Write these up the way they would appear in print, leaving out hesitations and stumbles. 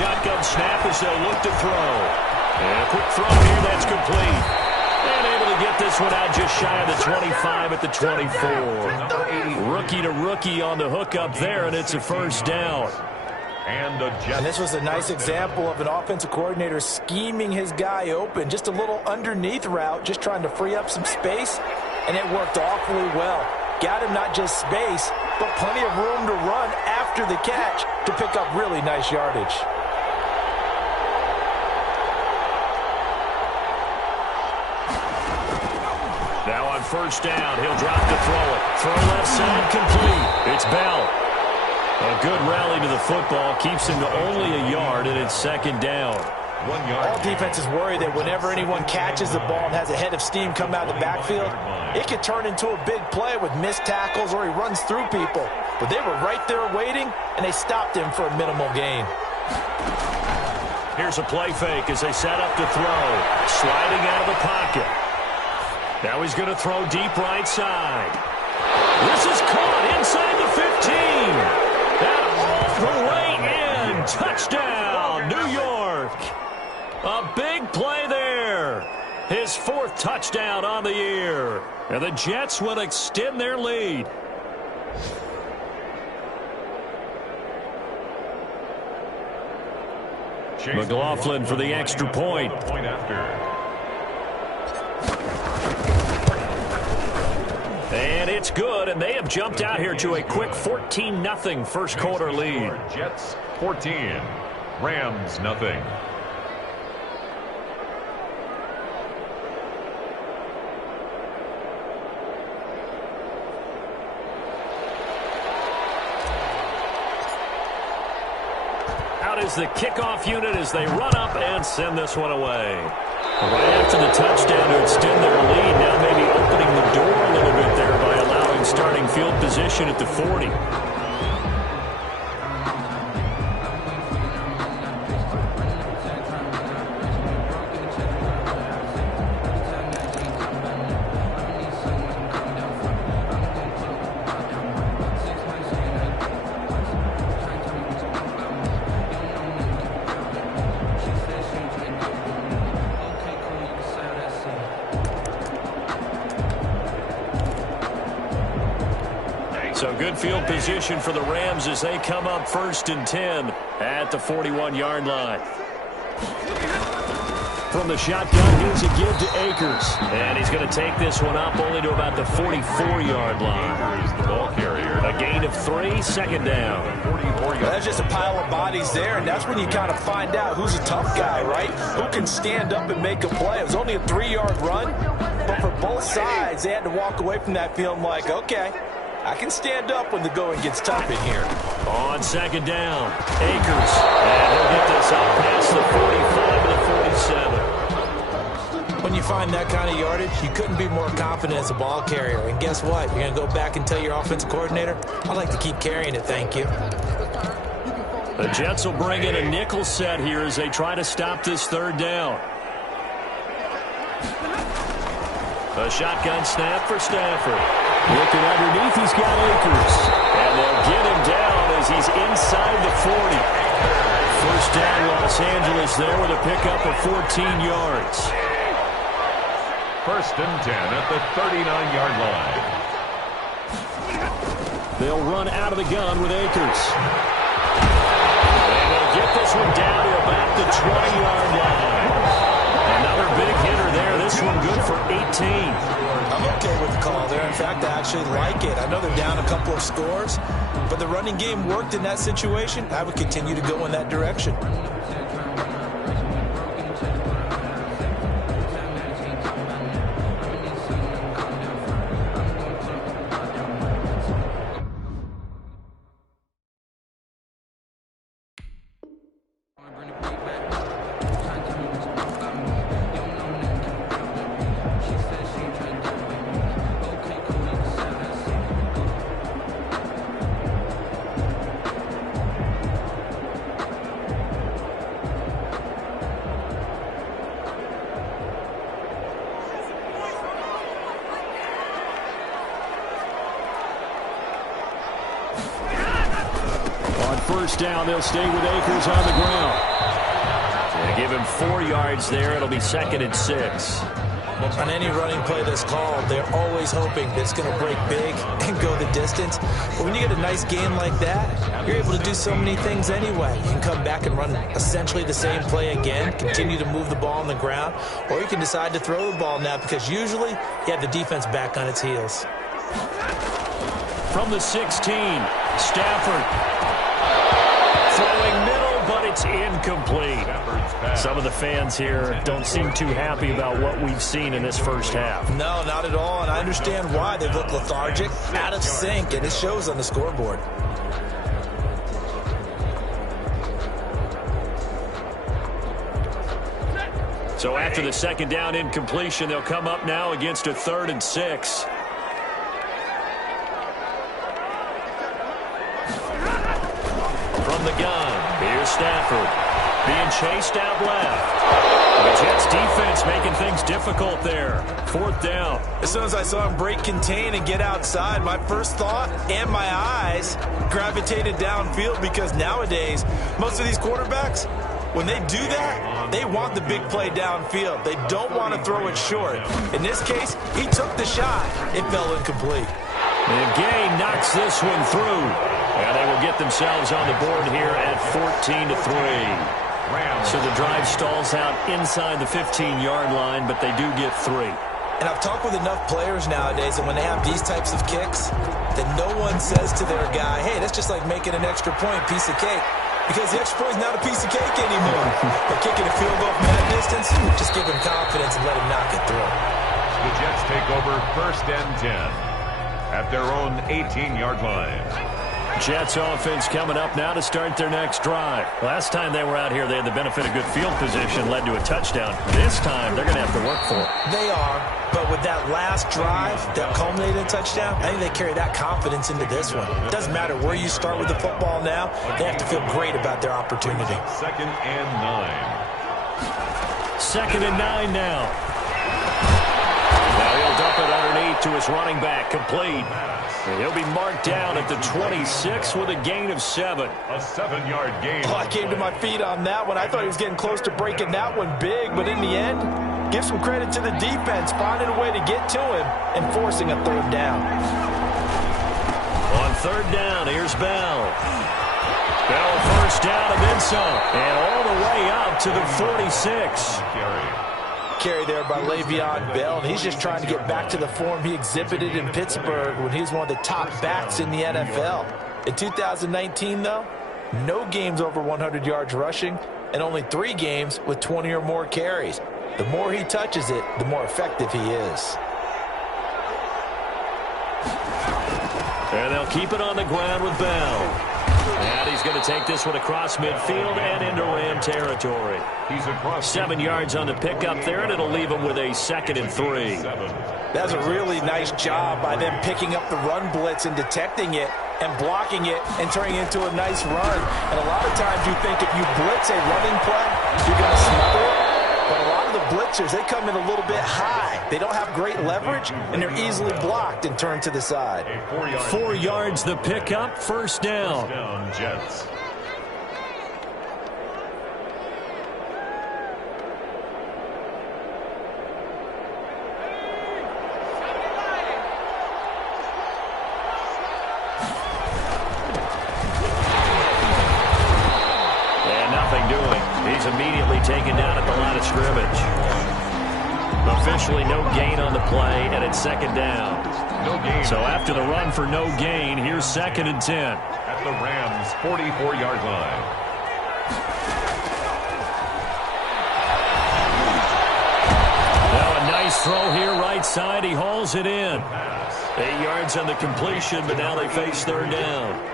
shotgun snap as they'll look to throw. And a quick throw here, that's complete. And able to get this one out just shy of the 25 at the 24. Rookie to rookie on the hookup there, and it's a first down. And this was a nice example of an offensive coordinator scheming his guy open. Just a little underneath route, just trying to free up some space, and it worked awfully well. Got him not just space, but plenty of room to run after the catch to pick up really nice yardage. Now on first down, he'll drop to throw it. Throw left side, complete. It's Bell. A good rally to the football keeps him to only a yard, and it's second down. 1 yard. All defenses worry that whenever anyone catches the ball and has a head of steam come out of the backfield, it could turn into a big play with missed tackles or he runs through people. But they were right there waiting, and they stopped him for a minimal gain. Here's a play fake as they set up to throw. Sliding out of the pocket. Now he's going to throw deep right side. This is caught inside the 15. And all the way in. Touchdown, New York. A big play there. His 4th touchdown on the year. And the Jets will extend their lead. McLaughlin for the extra point. And it's good, and they have jumped out here to a quick 14-0 first quarter lead. Jets 14, Rams nothing. Out is the kickoff unit as they run up and send this one away. Right after the touchdown to extend their lead, now maybe opening the door a little bit there by allowing starting field position at the 40. So good field position for the Rams as they come up 1st and 10 at the 41-yard line. From the shotgun, here's a give to Akers. And he's going to take this one up only to about the 44-yard line. Akers, the ball carrier. A gain of 3, second down. That's just a pile of bodies there, and that's when you kind of find out who's a tough guy, right? Who can stand up and make a play. It was only a 3-yard run, but for both sides, they had to walk away from that feeling like, okay, I can stand up when the going gets tough in here. On second down, Akers. And he'll get this up past the 45 to the 47. When you find that kind of yardage, you couldn't be more confident as a ball carrier. And guess what? You're going to go back and tell your offensive coordinator, I'd like to keep carrying it, thank you. The Jets will bring in a nickel set here as they try to stop this 3rd down. A shotgun snap for Stafford. Looking underneath, he's got Akers. And they'll get him down as he's inside the 40. First down, Los Angeles there with a pickup of 14 yards. 1st and 10 at the 39-yard line. They'll run out of the gun with Akers. And they'll get this one down to about the 20-yard line. Another big hitter there. This one good for 18. I'm okay with the call there. In fact, I actually like it. I know they're down a couple of scores, but the running game worked in that situation. I would continue to go in that direction. first down. They'll stay with Akers on the ground. They give him 4 yards there. It'll be 2nd and 6. On any running play that's called, they're always hoping that it's going to break big and go the distance. But when you get a nice game like that, you're able to do so many things anyway. You can come back and run essentially the same play again, continue to move the ball on the ground, or you can decide to throw the ball now because usually you have the defense back on its heels. From the 16, Stafford throwing middle, but it's incomplete. Some of the fans here don't seem too happy about what we've seen in this first half. No, not at all, and I understand why. They look lethargic, out of sync, and it shows on the scoreboard. So after the 2nd down incompletion, they'll come up now against a 3rd and 6. From the gun, here's Stafford. Being chased out left. The Jets defense making things difficult there. 4th down. As soon as I saw him break contain and get outside, my first thought and my eyes gravitated downfield because nowadays, most of these quarterbacks, when they do that, they want the big play downfield. They don't want to throw it short. In this case, he took the shot. It fell incomplete. And Gay knocks this one through. And they will get themselves on the board here at 14-3. So the drive stalls out inside the 15-yard line, but they do get 3. And I've talked with enough players nowadays, and when they have these types of kicks, that no one says to their guy, hey, that's just like making an extra point, piece of cake. Because the extra point is not a piece of cake anymore. But kicking a field goal from that distance, just give him confidence and let him knock it through. The Jets take over 1st and 10 at their own 18-yard line. Jets offense coming up now to start their next drive. Last time they were out here, they had the benefit of good field position, led to a touchdown. This time, they're going to have to work for it. They are, but with that last drive that culminated in a touchdown, I think they carry that confidence into this one. It doesn't matter where you start with the football now. They have to feel great about their opportunity. 2nd and 9. 2nd and 9 now. Now he'll dump it underneath to his running back, complete. He'll be marked down at the 26 with a gain of 7. A 7-yard gain. Oh, I came to my feet on that one. I thought he was getting close to breaking that one big, but in the end, give some credit to the defense, finding a way to get to him and forcing a 3rd down. On 3rd down, here's Bell. Bell first down and then some. And all the way up to the 46. Carry there by Le'Veon Bell, and he's just trying to get back to the form he exhibited in Pittsburgh when he was one of the top backs in the NFL. In 2019, though, no games over 100 yards rushing and only 3 games with 20 or more carries. The more he touches it, the more effective he is. And they'll keep it on the ground with Bell. And he's going to take this one across midfield and into Ram territory. He's across 7 yards on the pickup there, and it'll leave him with a 2nd and 3. That's a really nice job by them picking up the run blitz and detecting it and blocking it and turning it into a nice run. And a lot of times you think if you blitz a running play, you're going to smother it. But a lot of the blitzers, they come in a little bit high. They don't have great leverage, and they're easily blocked and turned to the side. 4 yards the pickup, 1st down. Jets. And nothing doing. He's immediately taken down at the line of scrimmage. Officially no gain on the play, and it's 2nd down. No gain. So after the run for no gain, here's 2nd and 10. At the Rams' 44-yard line. Now a nice throw here right side. He hauls it in. 8 yards on the completion, but now they face 3rd down.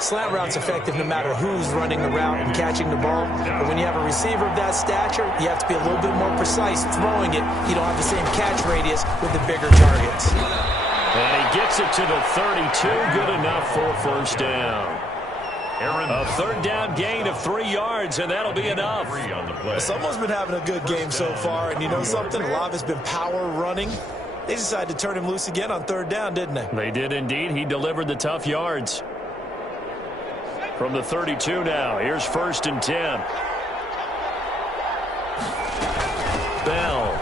Slant route's effective no matter who's running the route and catching the ball. But when you have a receiver of that stature, you have to be a little bit more precise throwing it. You don't have the same catch radius with the bigger targets. And he gets it to the 32. Good enough for 1st down. A 3rd down gain of 3 yards, and that'll be enough. Someone's been having a good game so far, and you know something? A lot of it's been power running. They decided to turn him loose again on 3rd down, didn't they? They did indeed. He delivered the tough yards. From the 32 now, here's 1st and 10. Bell.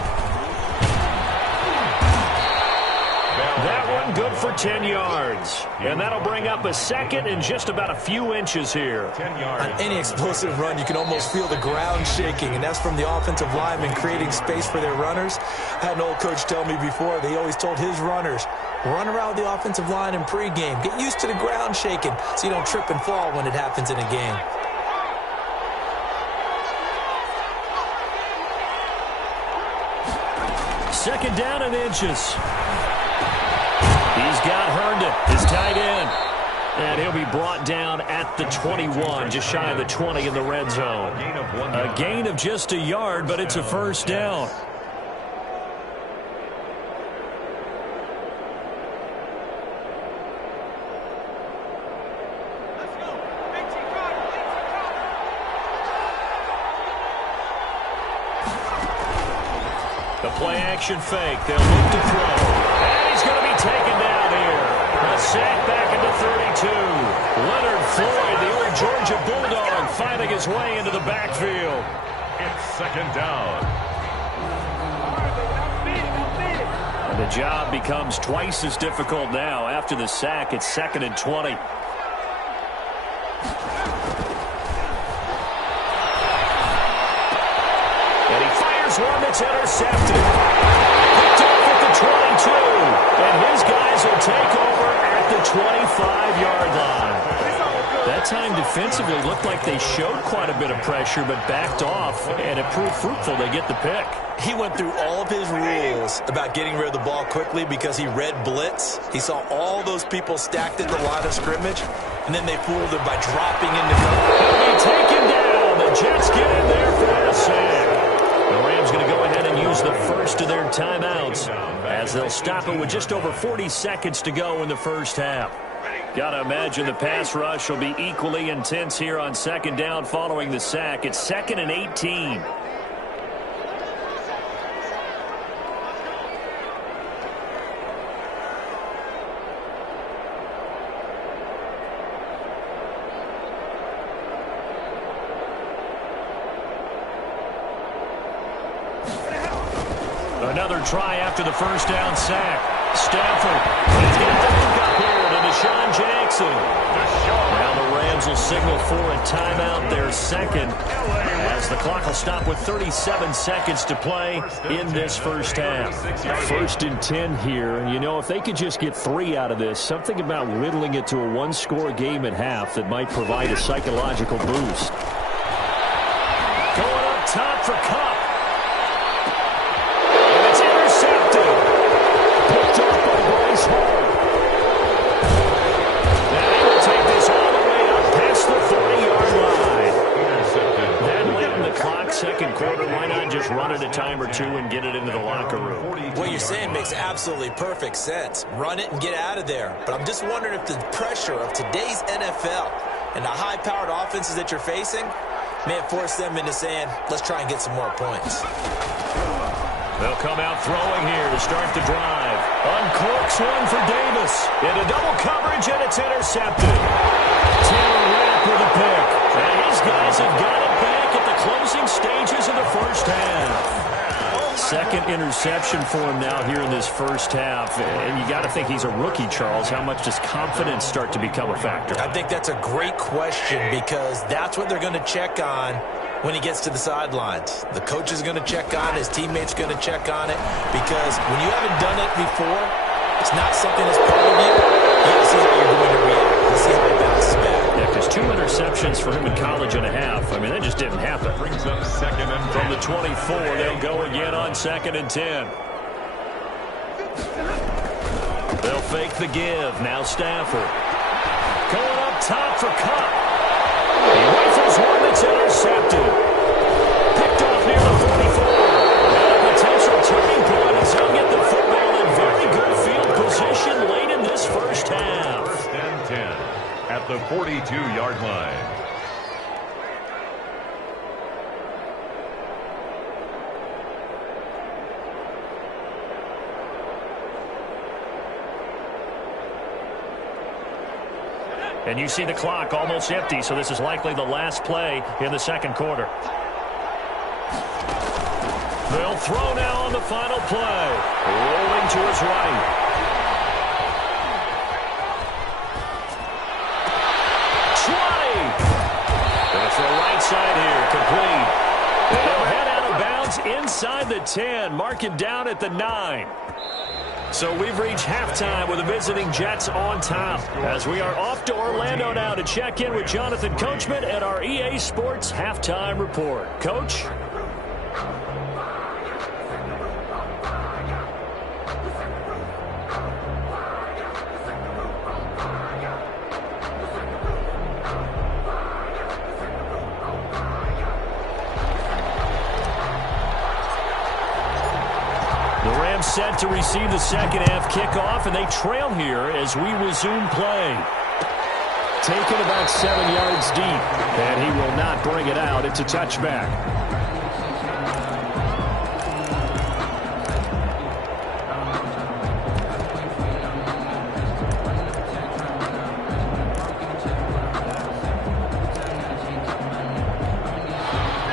That one good for 10 yards. And that'll bring up a 2nd and just about a few inches here. On any explosive run, you can almost feel the ground shaking, and that's from the offensive linemen creating space for their runners. I had an old coach tell me before, they always told his runners, run around the offensive line in pregame. Get used to the ground shaking so you don't trip and fall when it happens in a game. Second down and inches. He's got Herndon, his tight end. And he'll be brought down at the 21, just shy of the 20 in the red zone. A gain of just a yard, but it's a 1st down. The play-action fake. They'll look to throw. And he's going to be taken down here. A sack back into 32. Leonard Floyd, the old Georgia Bulldog, finding his way into the backfield. It's 2nd down. And the job becomes twice as difficult now. After the sack, it's 2nd and 20. And he fires one that's intercepted. Picked off at the 22. And his guys will take over at the 25-yard line. That time defensively looked like they showed quite a bit of pressure but backed off, and it proved fruitful. They get the pick. He went through all of his rules about getting rid of the ball quickly because he read blitz. He saw all those people stacked at the line of scrimmage, and then they fooled him by dropping into cover. He'll be taken down. The Jets get in there for a sack. The Rams going to go ahead and use the first of their timeouts as they'll stop it with just over 40 seconds to go in the first half. Got to imagine the pass rush will be equally intense here on 2nd down following the sack. It's 2nd and 18. Another try after the 1st down sack. Stafford. He's got the hook up here to Deshaun Jackson. Now the Rams will signal for a timeout, their 2nd, as the clock will stop with 37 seconds to play in this first half. 1st and 10 here, and you know, if they could just get 3 out of this, something about whittling it to a 1-score game at half that might provide a psychological boost. Going up top for Cup. Second quarter, why not just run it a time or two and get it into the locker room? What you're saying makes absolutely perfect sense. Run it and get out of there. But I'm just wondering if the pressure of today's NFL and the high-powered offenses that you're facing may have forced them into saying, let's try and get some more points. They'll come out throwing here to start the drive. Uncorks one for Davis. Into double coverage, and it's intercepted. Taylor Rapp with a pick. And his guys have got it back at the closing stages of the first half. 2nd interception for him now here in this first half. And you got to think he's a rookie, Charles. How much does confidence start to become a factor? I think that's a great question because that's what they're going to check on when he gets to the sidelines. The coach is going to check on it. His teammates going to check on it because when you haven't done it before, it's not something that's part of you. You got to see how you're going to react. You see how he bounces back. Yeah, because 2 interceptions for him in college and a half. I mean, that just didn't happen. Brings up 2nd and 10. From the 24, they'll go again on 2nd and 10. They'll fake the give. Now Stafford. Going up top for Cup. He rifles one that's intercepted. Picked off near the 44. And a potential turning point as he'll get the football in very good field position late in this first half. 1st and 10 at the 42-yard line. And you see the clock almost empty, so this is likely the last play in the second quarter. They'll throw now on the final play. Rolling to his right. For right side here, complete. And they'll head out of bounds inside the 10, mark it down at the 9. So we've reached halftime with the visiting Jets on top. As we are off to Orlando now to check in with Jonathan Coachman at our EA Sports Halftime Report. Coach? Set to receive the second half kickoff, and they trail here as we resume play. Taken about 7 yards deep, and he will not bring it out. It's a touchback.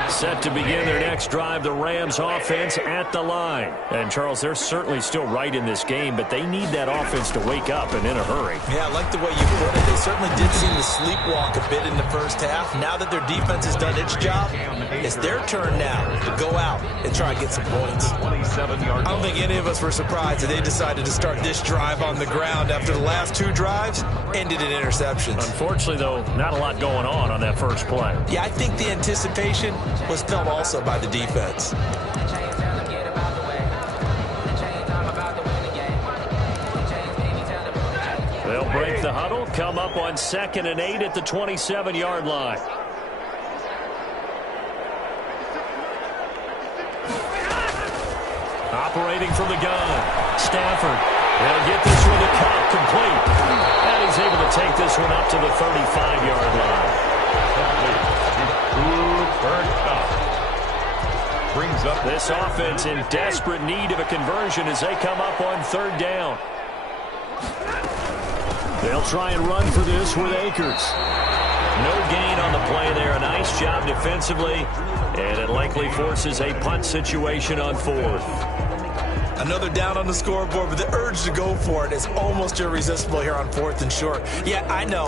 Set to begin their next drive, the Rams offense at the line. And, Charles, they're certainly still right in this game, but they need that offense to wake up and in a hurry. Yeah, I like the way you put it. They certainly did seem to sleepwalk a bit in the first half. Now that their defense has done its job, it's their turn now to go out and try and get some points. I don't think any of us were surprised that they decided to start this drive on the ground after the last two drives ended in interceptions. Unfortunately, though, not a lot going on that first play. Yeah, I think the anticipation was felt also by the defense. They'll break the huddle, come up on 2nd and 8 at the 27-yard line. Operating from the gun, Stafford. They'll get this one to Cup, complete. And he's able to take this one up to the 35-yard line. Brings up this offense in desperate need of a conversion as they come up on 3rd down. They'll try and run for this with Akers. No gain on the play there. A nice job defensively, and it likely forces a punt situation on 4th. Another down on the scoreboard, but the urge to go for it is almost irresistible here on 4th and short. Yeah, I know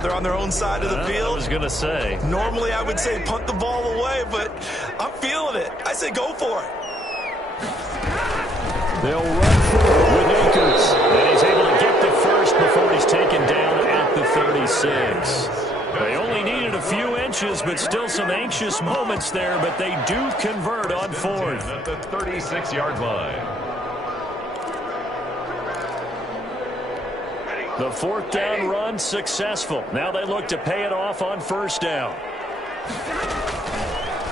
they're on their own side of the field. I was going to say. Normally I would say punt the ball away, but I'm feeling it. I say go for it. They'll run for it with Akers. And he's able to get the first before he's taken down at the 36. They only needed a few inches, but still some anxious moments there, but they do convert on 4th. At the 36-yard line. The 4th down run successful. Now they look to pay it off on 1st down.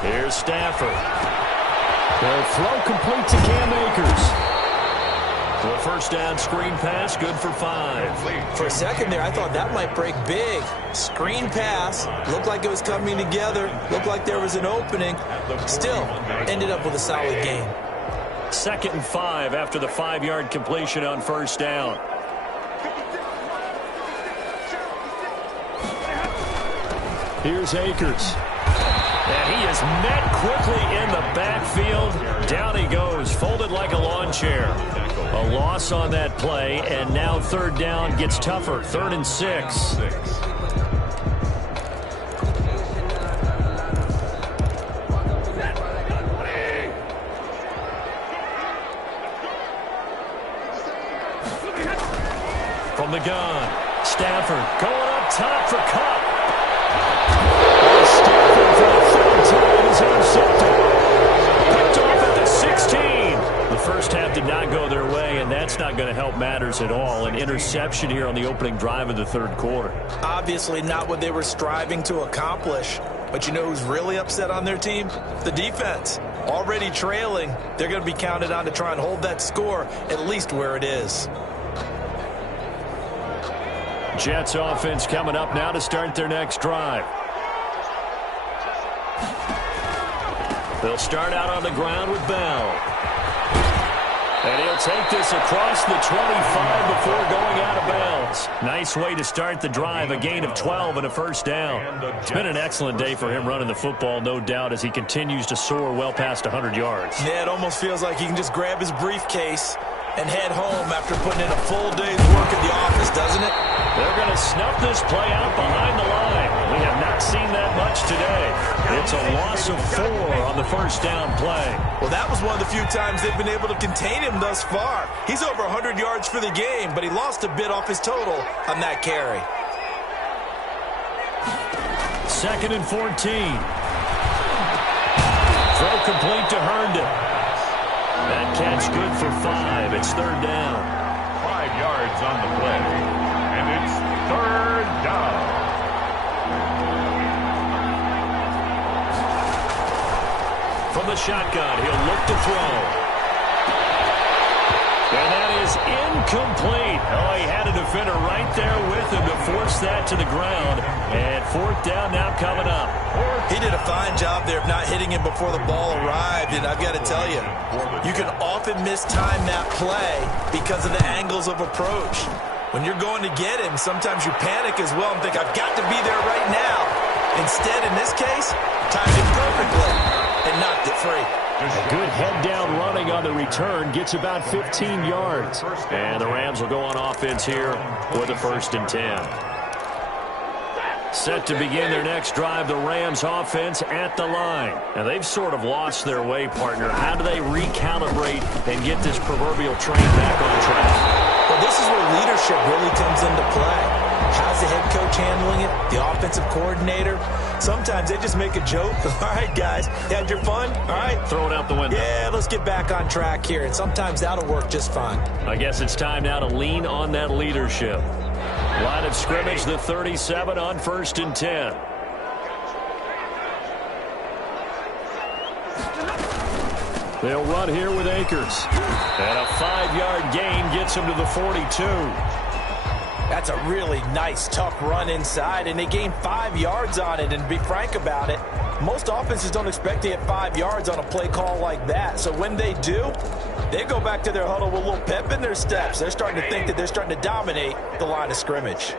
Here's Stafford. They'll throw complete to Cam Akers. The 1st down screen pass, good for 5. For a second there, I thought that might break big. Screen pass, looked like it was coming together, looked like there was an opening. Still, ended up with a solid gain. 2nd and 5 after the 5-yard completion on 1st down. Here's Akers. And he is met quickly in the backfield. Down he goes, folded like a lawn chair. A loss on that play, and now 3rd down gets tougher. 3rd and 6. From the gun, Stafford going up top for Cup. Stafford for the 3rd time is intercepted. Picked off at the 16. The first half did not go their way, and that's not going to help matters at all. An interception here on the opening drive of the 3rd quarter. Obviously not what they were striving to accomplish. But you know who's really upset on their team? The defense. Already trailing, they're going to be counted on to try and hold that score at least where it is. Jets offense coming up now to start their next drive. They'll start out on the ground with Bell. And he'll take this across the 25 before going out of bounds. downs. Nice way to start the drive, a gain of 12 and a first down. It's been an excellent day for him running the football, no doubt, as he continues to soar well past 100 yards. Yeah, it almost feels like he can just grab his briefcase and head home after putting in a full day's work at the office, doesn't it? They're going to snuff this play out behind the line. We have not seen that much today. It's a loss of 4 on the first down play. Well, that was one of the few times they've been able to contain him thus far. He's over 100 yards for the game, but he lost a bit off his total on that carry. 2nd and 14. Throw complete to Herndon. That catch good for 5. It's 3rd down. 5 yards on the play. And it's 3rd down. From the shotgun, he'll look to throw. And that is incomplete. Oh, he had a defender right there with him to force that to the ground. And 4th down now coming up. He did a fine job there of not hitting him before the ball arrived. And I've got to tell you, you can often mistime that play because of the angles of approach. When you're going to get him, sometimes you panic as well and think, I've got to be there right now. Instead, in this case, timed it perfectly and knocked it free. A good head-down running on the return. Gets about 15 yards. And the Rams will go on offense here with a 1st and 10. Set to begin their next drive, the Rams offense at the line. And they've sort of lost their way, partner. How do they recalibrate and get this proverbial train back on track? Well, this is where leadership really comes into play. How's the head coach handling it? The offensive coordinator? Sometimes they just make a joke. All right, guys, you had your fun? All right. Throw it out the window. Yeah, let's get back on track here. And sometimes that'll work just fine. I guess it's time now to lean on that leadership. Line of scrimmage, the 37 on 1st and 10. They'll run here with Akers. And a 5-yard gain gets him to the 42. That's a really nice, tough run inside, and they gained 5 yards on it. And to be frank about it, most offenses don't expect to get 5 yards on a play call like that. So when they do, they go back to their huddle with a little pep in their steps. They're starting to think that they're starting to dominate the line of scrimmage.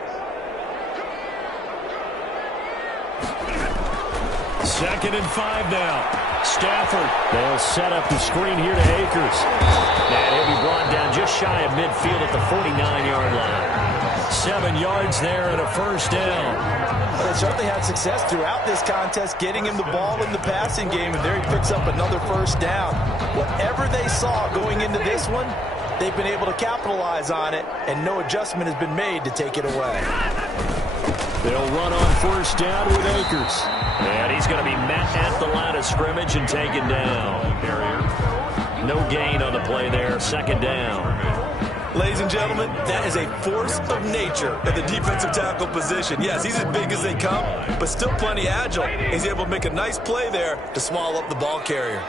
2nd and 5 now. Stafford, they'll set up the screen here to Akers. And he'll be brought down just shy of midfield at the 49-yard line. 7 yards there and a 1st down. Well, they certainly had success throughout this contest getting him the ball in the passing game, and there he picks up another 1st down. Whatever they saw going into this one, they've been able to capitalize on it, and no adjustment has been made to take it away. They'll run on 1st down with Akers. And he's going to be met at the line of scrimmage and taken down. No gain on the play there. 2nd down. Ladies and gentlemen, that is a force of nature at the defensive tackle position. Yes, he's as big as they come, but still plenty agile. He's able to make a nice play there to swallow up the ball carrier.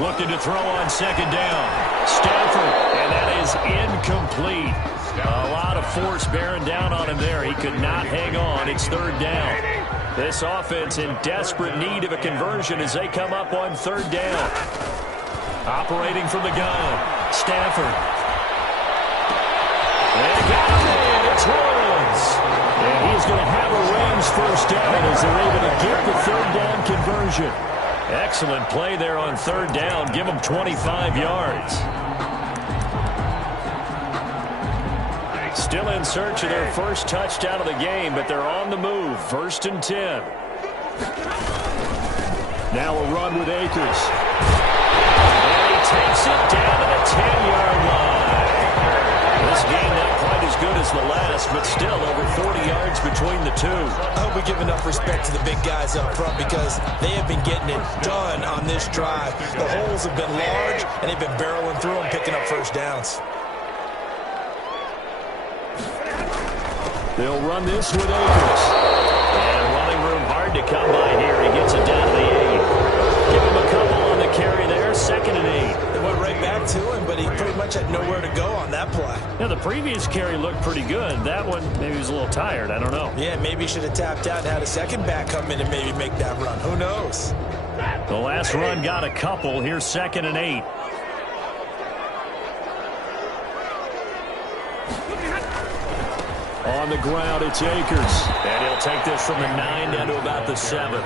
Looking to throw on 2nd down. Stafford, and that is incomplete. A lot of force bearing down on him there. He could not hang on. It's 3rd down. This offense in desperate need of a conversion as they come up on 3rd down. Operating from the gun, Stafford. And got him in. It's Woods. And he's going to have a Rams 1st down as they're able to get the 3rd down conversion. Excellent play there on 3rd down. Give them 25 yards. Still in search of their first touchdown of the game, but they're on the move. 1st and 10. Now a run with Akers. And he takes it down to the 10-yard line. This game not quite as good as the last, but still over 40 yards between the two. I hope we give enough respect to the big guys up front because they have been getting it done on this drive. The holes have been large, and they've been barreling through them, picking up 1st downs. They'll run this with Akers. And running room hard to come by here. He gets it down to the 8. Give him a couple on the carry there. 2nd and 8. They went right back to him, but he pretty much had nowhere to go on that play. Now, the previous carry looked pretty good. That one, maybe he was a little tired. I don't know. Yeah, maybe he should have tapped out and had a second back come in and maybe make that run. Who knows? The last run got a couple. Here's 2nd and 8. On the ground, it's Akers. And he'll take this from the 9 down to about the 7.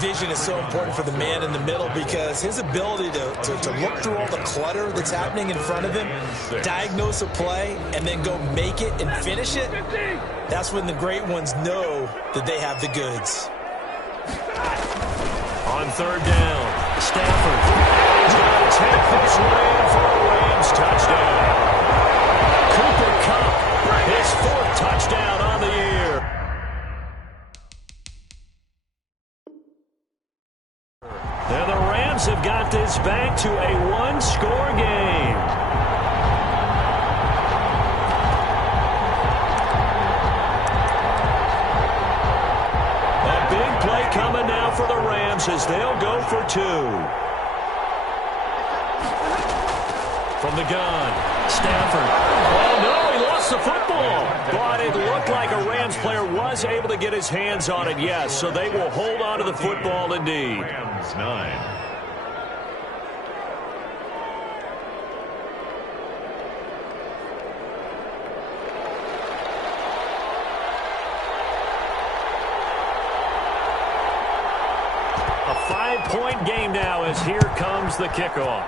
Vision is so important for the man in the middle because his ability to look through all the clutter that's happening in front of him, diagnose a play, and then go make it and finish it, that's when the great ones know that they have the goods. On 3rd down, Stafford. He's going to take this one in for a Rams touchdown. Cooper Kupp, his 4th touchdown on the year. And the Rams have got this back to a 1-score game. A big play coming now for the Rams as they'll go for 2. From the gun, Stafford. Oh, no, he lost the football. But it looked like a Rams player was able to get his hands on it, yes. So they will hold on to the football indeed. Rams 9. A 5-point game now as here comes the kickoff.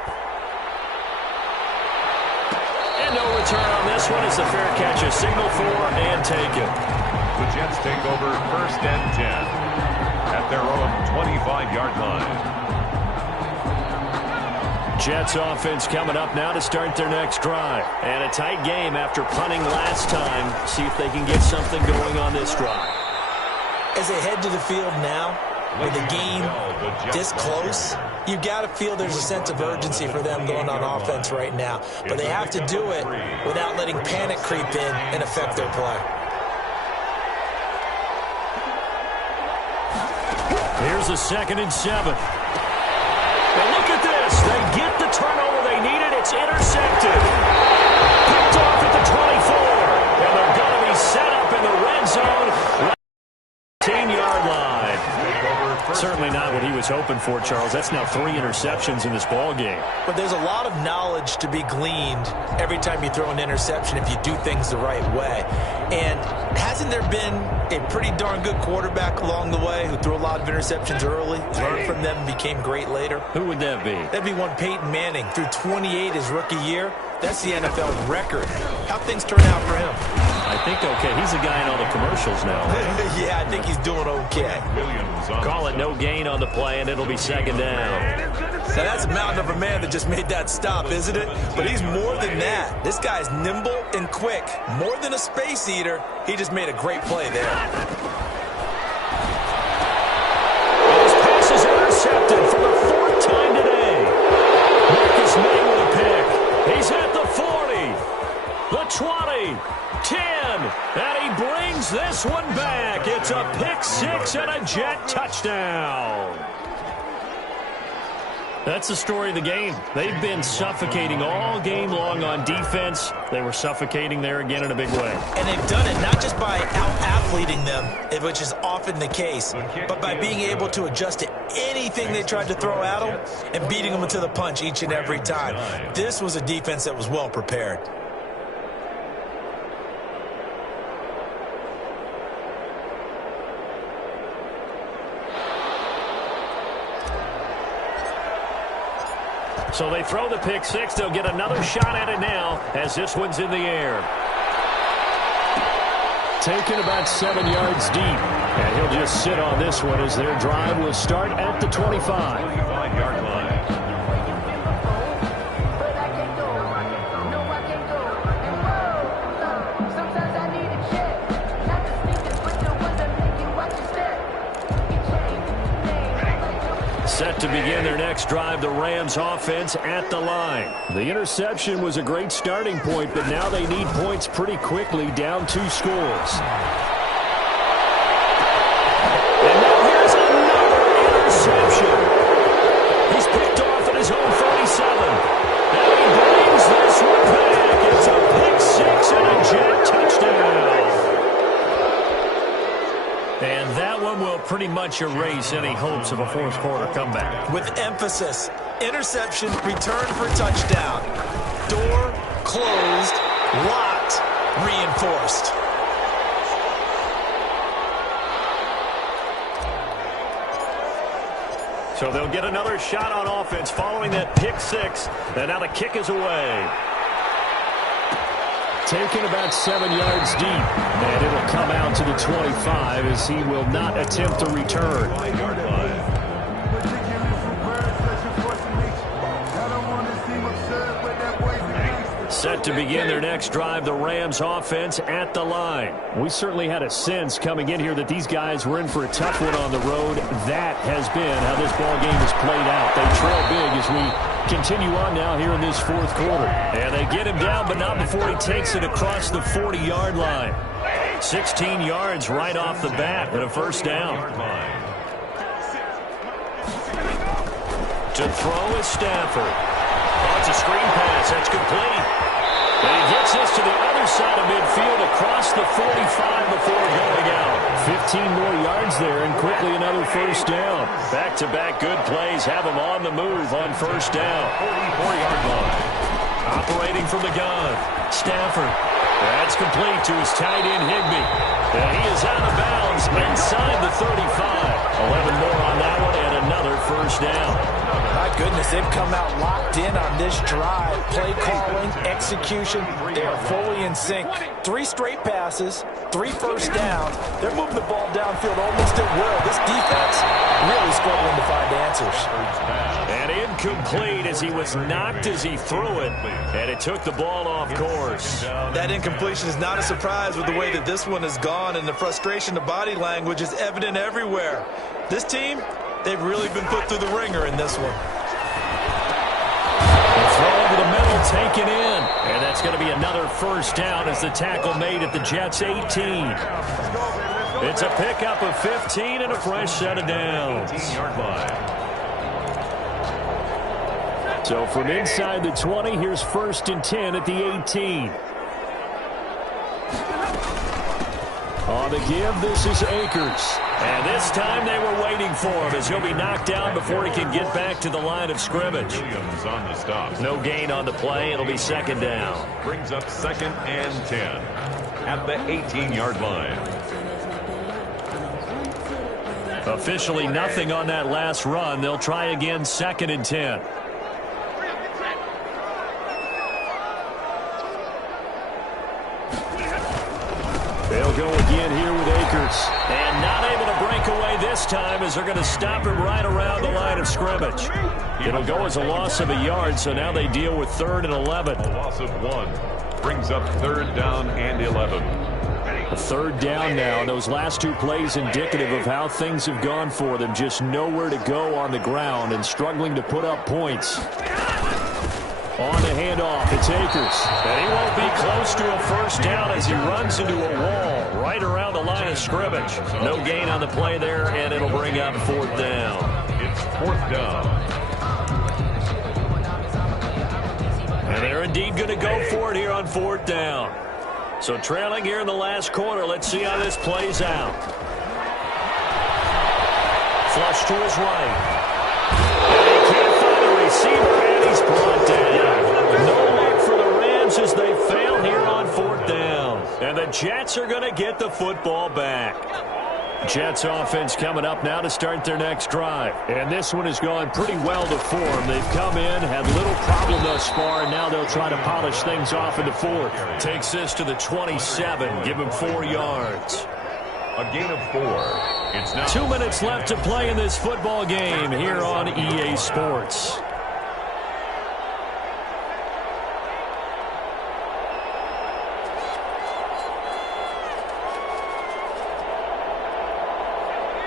And no return on this one as the fair catch is signaled for and taken. The Jets take over 1st and 10 at their own 25-yard line. Jets offense coming up now to start their next drive. And a tight game after punting last time. See if they can get something going on this drive. As they head to the field now, with the game this close, you've got to feel there's a sense of urgency for them going on offense right now. But they have to do it without letting panic creep in and affect their play. Here's a 2nd and 7. And look at this. They get the turnover they needed. It's intercepted. Picked off at the 24. And they're going to be set up in the red zone. 18-yard line. Certainly not what he was hoping for, Charles. That's now 3 interceptions in this ball game. But there's a lot of knowledge to be gleaned every time you throw an interception if you do things the right way. And hasn't there been a pretty darn good quarterback along the way who threw a lot of interceptions early, learned from them, and became great later? Who would that be? That'd be one Peyton Manning. Threw 28 his rookie year. That's the NFL record. How things turn out for him? I think okay. He's a guy in all the commercials now. Right? Yeah, I think he's doing okay. Call it no gain on the play, and it'll be 2nd down. Now, that's a mountain of a man that just made that stop, isn't it? But he's more than that. This guy's nimble and quick. More than a space eater. He just made a great play there. His pass is intercepted for the 4th time today. Marcus May with a pick. He's at the 40, the 20, 10, and he brings this one back. It's a pick 6 and a Jet touchdown. That's the story of the game. They've been suffocating all game long on defense. They were suffocating there again in a big way. And they've done it not just by out-athleting them, which is often the case, but by being able to adjust to anything they tried to throw at them and beating them to the punch each and every time. This was a defense that was well prepared. So they throw the pick 6. They'll get another shot at it now as this one's in the air. Taken about 7 yards deep. And he'll just sit on this one as their drive will start at the 25-yard line. Set to begin their next drive, the Rams offense at the line. The interception was a great starting point, but now they need points pretty quickly, down 2 scores. And now here's another interception. He's picked off at his own 47. And he brings this one back. It's a pick 6 and a Jet touchdown. And that one will pretty much erase any hopes of a fourth-quarter comeback. With emphasis, interception, return for touchdown. Door closed, locked. So they'll get another shot on offense following that pick six. And now the kick is away. Taken about 7 yards deep. And it'll come out to the 25 as he will not attempt to return. Set to begin their next drive, the Rams offense at the line. We certainly had a sense coming in here that these guys were in for a tough one on the road. That has been how this ball game has played out. They trail big as we continue on now here in this fourth quarter. And they get him down, but not before he takes it across the 40-yard line. 16 yards right off the bat and a first down. To throw is Stafford. Oh, it's a screen pass. That's complete. And he gets this to the other side of midfield across the 45 before going out. 15 more yards there and quickly another first down. Back-to-back good plays have him on the move on first down. 44-yard line. Operating from the gun. Stafford. That's complete to his tight end Higbee. And he is out of bounds inside the 35. 11 more on that one and another first down. My goodness, they've come out locked in on this drive. Play calling, execution, they are fully in sync. 3 straight passes, 3 first downs. They're moving the ball downfield almost at will. This defense really struggling to find answers. And incomplete as he was knocked as he threw it. And it took the ball off course. That incompletion is not a surprise with the way that this one has gone, and the frustration, the body language is evident everywhere. This team, they've really been put through the ringer in this one. Throw over the middle, taken in. And that's going to be another first down as the tackle made at the Jets' 18. It's a pickup of 15 and a fresh set of downs. So from inside the 20, here's 1st and 10 at the 18. On the give, this is Akers. And this time they were waiting for him as he'll be knocked down before he can get back to the line of scrimmage. Williams on the stop. No gain on the play. It'll be second down. Brings up 2nd and 10 at the 18-yard line. Officially nothing on that last run. They'll try again 2nd and 10. They'll go again here with Akers. And not able to break away this time as they're going to stop him right around the line of scrimmage. It'll go as a loss of a yard, so now they deal with 3rd and 11. A loss of 1 brings up 3rd down and 11. A 3rd down now. Those last 2 plays indicative of how things have gone for them. Just nowhere to go on the ground and struggling to put up points. On the handoff, it's Akers. And he won't be close to a first down as he runs into a wall right around the line of scrimmage. No gain on the play there, and it'll bring up 4th down. It's 4th down. And they're indeed going to go for it here on 4th down. So trailing here in the last quarter, let's see how this plays out. Flush to his right. And he can't find a receiver, and he's brought down. No luck for the Rams as they fail here on 4th down. And the Jets are going to get the football back. Jets offense coming up now to start their next drive. And this one has gone pretty well to form. They've come in, had little problem thus far, and now they'll try to polish things off in the 4th. Takes this to the 27, give him 4 yards. A gain of 4. It's now 2 minutes left to play in this football game here on EA Sports.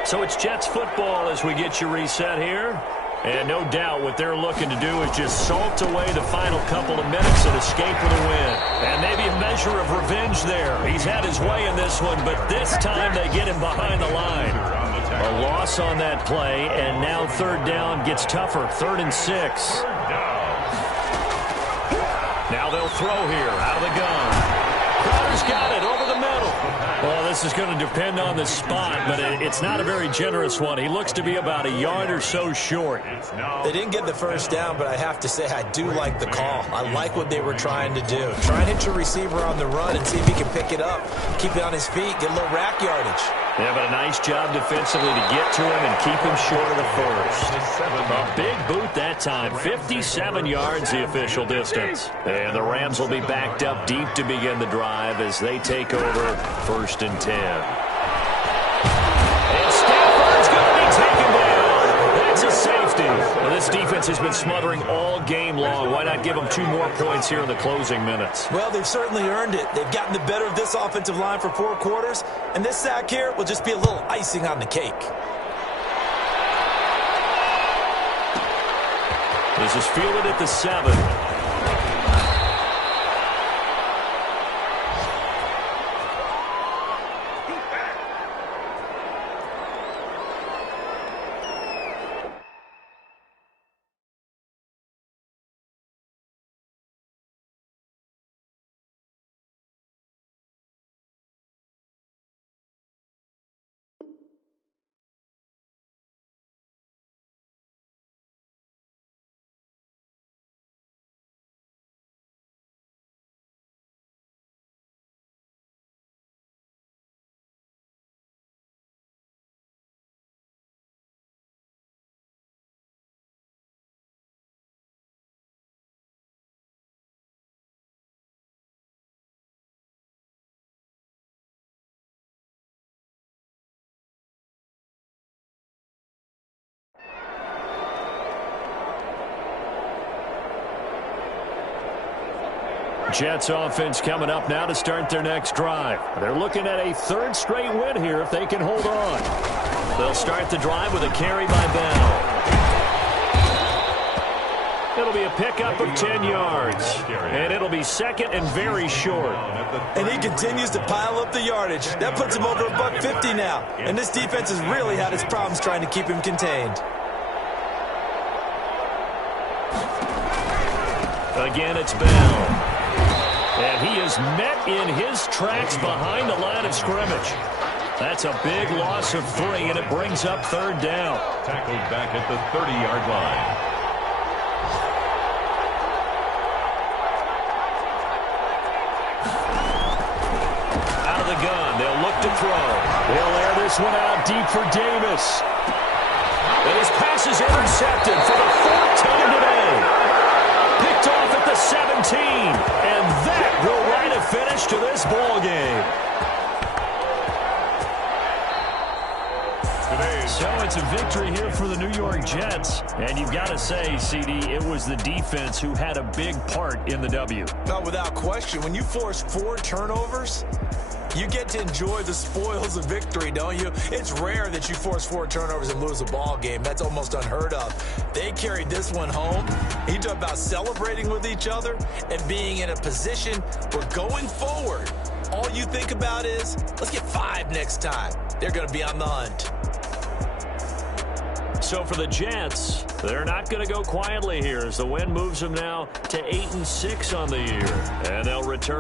So it's Jets football as we get you reset here. And no doubt what they're looking to do is just salt away the final couple of minutes and escape with a win. And maybe a measure of revenge there. He's had his way in this one, but this time they get him behind the line. A loss on that play, and now 3rd down gets tougher. 3rd and 6. Now they'll throw here out of the gun. Crowder's got it over the middle. Well, this is going to depend on the spot, but it's not a very generous one. He looks to be about a yard or so short. They didn't get the first down, but I have to say I do like the call. I like what they were trying to do. Try and hit your receiver on the run and see if he can pick it up. Keep it on his feet, get a little rack yardage. Yeah, but a nice job defensively to get to him and keep him short of the first. A big boot that time. 57 yards, the official distance. And the Rams will be backed up deep to begin the drive as they take over 1st and 10. And Stafford's going to be taken down. That's a safety. Well, this defense has been smothering all game long. Why not give them 2 more points here in the closing minutes? Well, they've certainly earned it. They've gotten the better of this offensive line for 4 quarters, and this sack here will just be a little icing on the cake. This is fielded at the 7. Jets offense coming up now to start their next drive. They're looking at a 3rd straight win here if they can hold on. They'll start the drive with a carry by Bell. It'll be a pickup of 10 yards. And it'll be 2nd and very short. And he continues to pile up the yardage. That puts him over $150 now. And this defense has really had its problems trying to keep him contained. Again, it's Bell. And he is met in his tracks behind the line of scrimmage. That's a big loss of 3, and it brings up 3rd down. Tackled back at the 30-yard line. Out of the gun, they'll look to throw. They'll air this one out deep for Davis. And his pass is intercepted for the 4th time today. Picked off at the 17, and that will write a finish to this ball game. So it's a victory here for the New York Jets, and you've got to say, CD, it was the defense who had a big part in the W. Not without question. When you force 4 turnovers, you get to enjoy the spoils of victory, don't you? It's rare that you force 4 turnovers and lose a ball game. That's almost unheard of. They carried this one home. You talk about celebrating with each other and being in a position where going forward, all you think about is, let's get 5 next time. They're going to be on the hunt. So for the Jets, they're not going to go quietly here as the win moves them now to 8-6 on the year. And they'll return